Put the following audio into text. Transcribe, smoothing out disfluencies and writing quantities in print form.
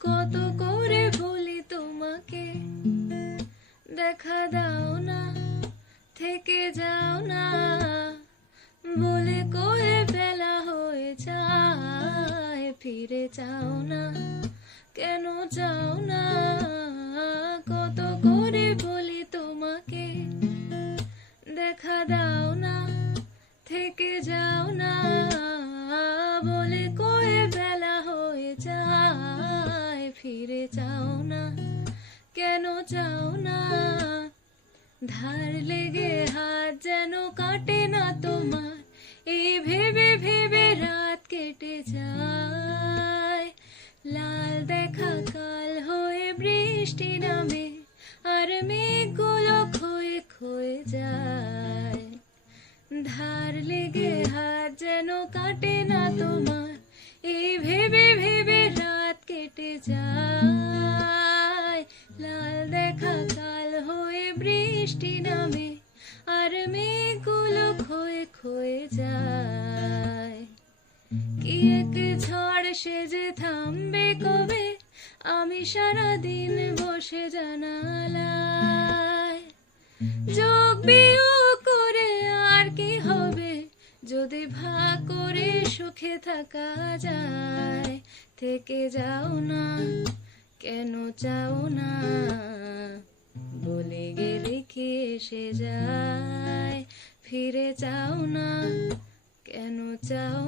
কত করে বলি তোমাকে দেখা দাও না, থেকে যাও না, বলে কয়ে বেলা হয়ে যায়, ফিরে যাও না, কেন যাও না? কত করে বলি তোমাকে দেখা দাও না, থেকে যাও না, বলে কয়ে বেলা হয়ে যায়, ফিরে যাও না, কেন যাও না? ধার লেগে হাত যেন কাটে না তোমার, এই ভেবে ভেবে রাত কেটে যায়। লাল দেখা কাল হয়ে বৃষ্টি নামে, আর মেঘগুলো ক্ষয়ে ক্ষয়ে যায়। ধার লেগে হাত যেন কাটে না তোমার, এই ভেবে ভেবে রাত কেটে যায়। লাল দেখা কাল হয়ে বৃষ্টি নামে, আর মেঘগুলো ক্ষয়ে ক্ষয়ে যায়। কি এক ঝড় সে যে থামবে কবে, আমি সারাদিন বসে জানালায়। যোগ বিয়োগ করে আর কি হবে, যদি ভাগ করে সুখে থাকা যায়। থেকে যাও না, কেন চাও না, বলে গেলে কি এসে যায়। ফিরে যাও না, কেন চাও